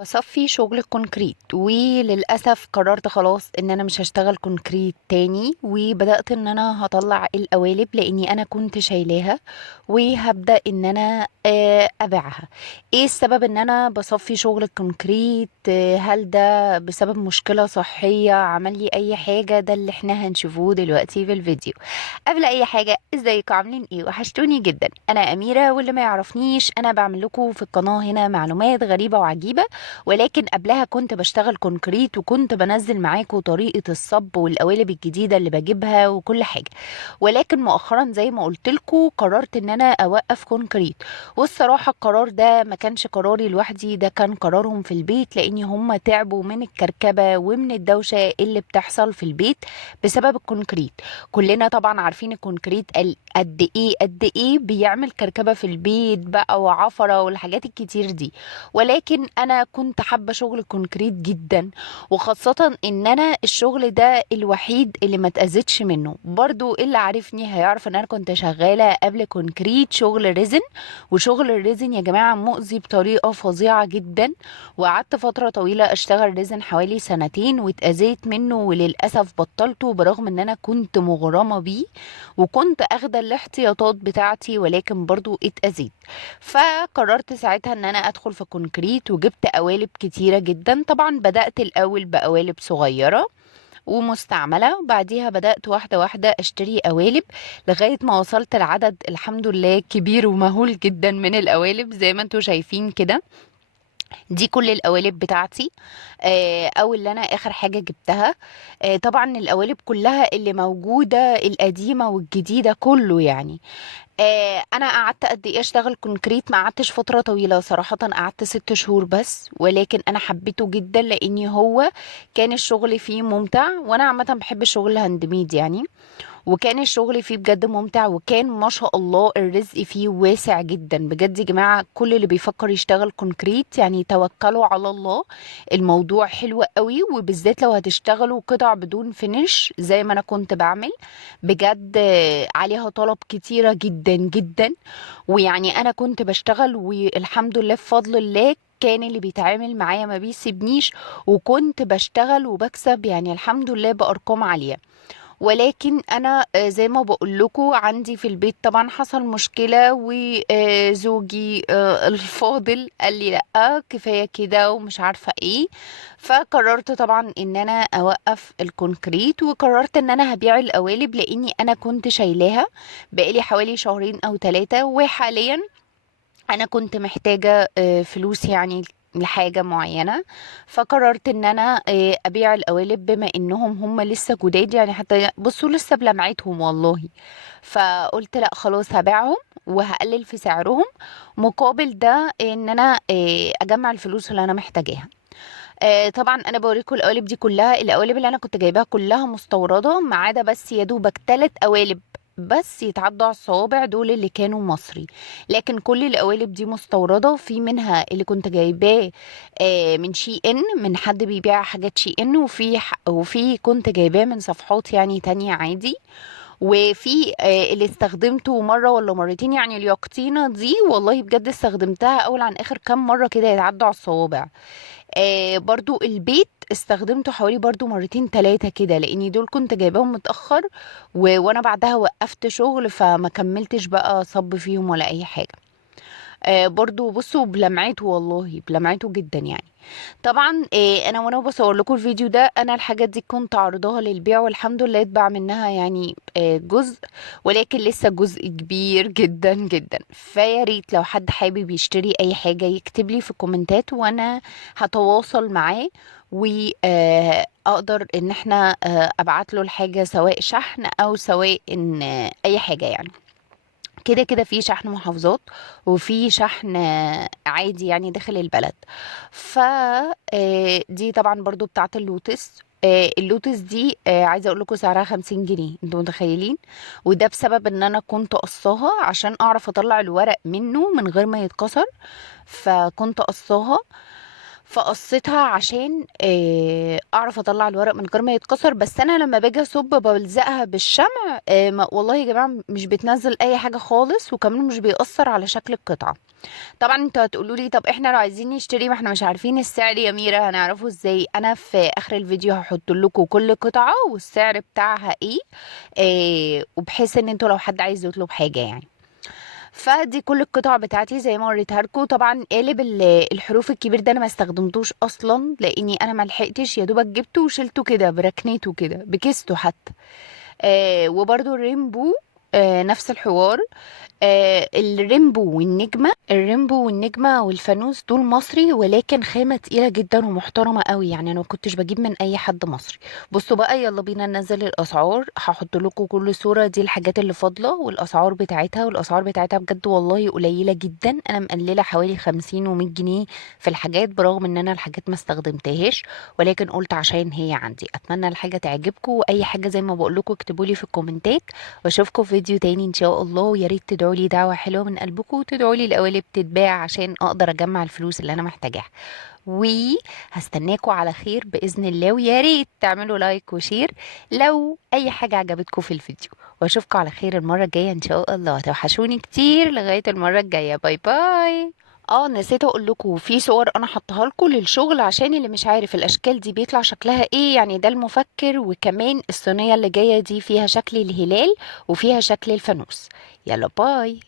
بصفي شغل الكونكريت، وللأسف قررت خلاص ان انا مش هشتغل كونكريت تاني، وبدأت ان انا هطلع القوالب لاني انا كنت شايلاها وهبدأ ان انا ابيعها. ايه السبب ان انا بصفي شغل الكونكريت؟ هل ده بسبب مشكلة صحية عمل لي اي حاجة؟ ده اللي احنا هنشوفوه دلوقتي في الفيديو. قبل اي حاجة، ازيكم؟ عاملين ايه؟ وحشتوني جدا. انا اميرة، واللي ما يعرفنيش انا بعمل لكم في القناة هنا معلومات غريبة وعجيبة، ولكن قبلها كنت بشتغل كونكريت وكنت بنزل معاكم طريقة الصب والقوالب الجديدة اللي بجيبها وكل حاجة. ولكن مؤخرا زي ما قلت لكم قررت ان انا اوقف كونكريت. والصراحة القرار ده ما كانش قراري لوحدي، ده كان قرارهم في البيت، لان هم تعبوا من الكركبة ومن الدوشة اللي بتحصل في البيت بسبب الكونكريت. كلنا طبعا عارفين الكونكريت قد ايه بيعمل كركبة في البيت بقى وعفرة والحاجات الكتير دي. ولكن انا كنت حابه شغل الكونكريت جدا، وخاصه ان انا الشغل ده الوحيد اللي ما اتاذيتش منه. برضو اللي عارفني هيعرف ان انا كنت شغاله قبل كونكريت شغل ريزن. وشغل الريزن يا جماعه مؤذي بطريقه فظيعه جدا، وقعدت فتره طويله اشتغل ريزن حوالي سنتين واتاذيت منه، وللاسف بطلته برغم ان انا كنت مغرمه بيه وكنت اخده الاحتياطات بتاعتي، ولكن برضو اتاذيت. فقررت ساعتها ان انا ادخل في كونكريت، وجبت قوالب كتيرة جدا. طبعا بدأت الاول بقوالب صغيرة ومستعملة، وبعديها بدأت واحدة واحدة اشتري قوالب لغاية ما وصلت العدد الحمد لله كبير ومهول جدا من القوالب زي ما انتوا شايفين كده. دي كل القوالب بتاعتي، او اللي انا اخر حاجة جبتها. طبعا القوالب كلها اللي موجودة القديمة والجديدة كله يعني. انا قعدت قد ايه اشتغل كونكريت؟ ما قعدتش فتره طويله صراحه، قعدت 6 شهور بس، ولكن انا حبيته جدا لاني هو كان الشغل فيه ممتع، وانا عامه بحب الشغل الهاند ميد يعني. وكان الشغل فيه بجد ممتع، وكان ما شاء الله الرزق فيه واسع جدا بجد يا جماعة. كل اللي بيفكر يشتغل كونكريت يعني توكلوا على الله. الموضوع حلو قوي، وبالذات لو هتشتغلوا قطع بدون فينش زي ما انا كنت بعمل. بجد عليها طلب كتيرة جدا جدا. ويعني انا كنت بشتغل والحمد لله بفضل الله كان اللي بيتعامل معايا ما بيسيبنيش، وكنت بشتغل وبكسب يعني الحمد لله بأرقام عالية. ولكن انا زي ما بقول لكم عندي في البيت طبعا حصل مشكلة، وزوجي الفاضل قال لي لا كفاية كده ومش عارفة ايه. فقررت طبعا ان انا اوقف الكونكريت، وقررت ان انا هبيع القوالب لاني انا كنت شايلاها بقالي حوالي شهرين او 3، وحاليا انا كنت محتاجة فلوس يعني لحاجة معينة. فقررت ان انا ابيع القوالب بما انهم هم لسه جداد يعني، حتى بصوا لسه بلمعتهم والله. فقلت لا خلاص هبيعهم وهقلل في سعرهم، مقابل ده ان انا اجمع الفلوس اللي انا محتاجاها. طبعا انا بوريكم القوالب دي كلها. القوالب اللي انا كنت جايباها كلها مستورده، ما عدا بس يا دوبك 3 قوالب بس يتعدوا على الصوابع دول اللي كانوا مصري. لكن كل القوالب دي مستورده، في منها اللي كنت جايباه من شي ان، من حد بيبيع حاجات شي ان، وفي كنت جايباه من صفحات يعني تانية عادي. وفي اللي استخدمته مرة ولا مرتين، يعني اليقطينة دي والله بجد استخدمتها أول عن آخر كام مرة كده يتعدوا على الصوابع. برضو البيت استخدمته حوالي برضو مرتين 3 كده، لاني دول كنت جايباهم متأخر وانا بعدها وقفت شغل فما كملتش بقى صب فيهم ولا اي حاجة. برضو بصوا بلمعته والله بلمعته جدا يعني. طبعا انا وانا بصور لكم الفيديو ده انا الحاجات دي كنت عارضاها للبيع، والحمد لله اتباع منها يعني جزء، ولكن لسه جزء كبير جدا جدا. فيا ريت لو حد حابب يشتري اي حاجة يكتب لي في الكومنتات، وانا هتواصل معاه واقدر ان احنا ابعت له الحاجة سواء شحن او سواء ان اي حاجة يعني. كده كده في شحن محافظات وفي شحن عادي يعني داخل البلد. ف دي طبعا برضو بتاعت اللوتس. اللوتس دي عايزه اقول لكم سعرها 50 جنيه، انتوا متخيلين؟ وده بسبب ان انا كنت قصاها عشان اعرف اطلع الورق منه من غير ما يتكسر، فكنت قصاها. فقصيتها عشان اعرف اطلع الورق من غير ما يتكسر. بس انا لما باجي اصب بلزقها بالشمع، والله يا جماعه مش بتنزل اي حاجه خالص، وكمان مش بيأثر على شكل القطعه. طبعا انتوا هتقولوا لي طب احنا لو عايزين نشتري ما احنا مش عارفين السعر يا ميرا، هنعرفه ازاي؟ انا في اخر الفيديو هحط لكم كل قطعه والسعر بتاعها ايه، وبحيث ان انتوا لو حد عايز يطلب حاجه يعني. فدي كل القطع بتاعتي زي ما وريتها لكم. طبعا قالب الحروف الكبير ده انا ما استخدمتوش اصلا، لاني انا ما لحقتش، يا دوبك جبته وشلته كده بركنيته كده بكيسته حتى. وبرده الرينبو نفس الحوار. الريمبو والنجمة والفانوس دول مصري، ولكن خامة تقيلة جدا ومحترمة قوي، يعني انا ما كنتش بجيب من اي حد مصري. بصوا بقى، يلا بينا ننزل الاسعار. هحط لكم كل صورة دي الحاجات اللي فاضلة والاسعار بتاعتها، والاسعار بتاعتها بجد والله قليلة جدا. انا مقللة حوالي 50 و100 جنيه في الحاجات، برغم ان انا الحاجات ما استخدمتهاش، ولكن قلت عشان هي عندي. اتمنى الحاجة تعجبكم، واي حاجة زي ما بقول لكم اكتبوا لي في الكومنتات، واشوفكم في فيديو تاني ان شاء الله. ويا ريت تدعوا لي دعوة حلوة من قلبكم، وتدعوا لي القوالب تتباع عشان اقدر اجمع الفلوس اللي انا محتاجاها. وهستناكم على خير بإذن الله، ويا ريت تعملوا لايك وشير لو اي حاجة عجبتكم في الفيديو. واشوفكم على خير المرة الجاية ان شاء الله. توحشوني كتير، لغاية المرة الجاية، باي باي. اه نسيت اقول لكم في صور انا حطها لكم للشغل، عشان اللي مش عارف الاشكال دي بيطلع شكلها ايه. يعني ده المفكر، وكمان الصينية اللي جاية دي فيها شكل الهلال وفيها شكل الفانوس. يلا باي.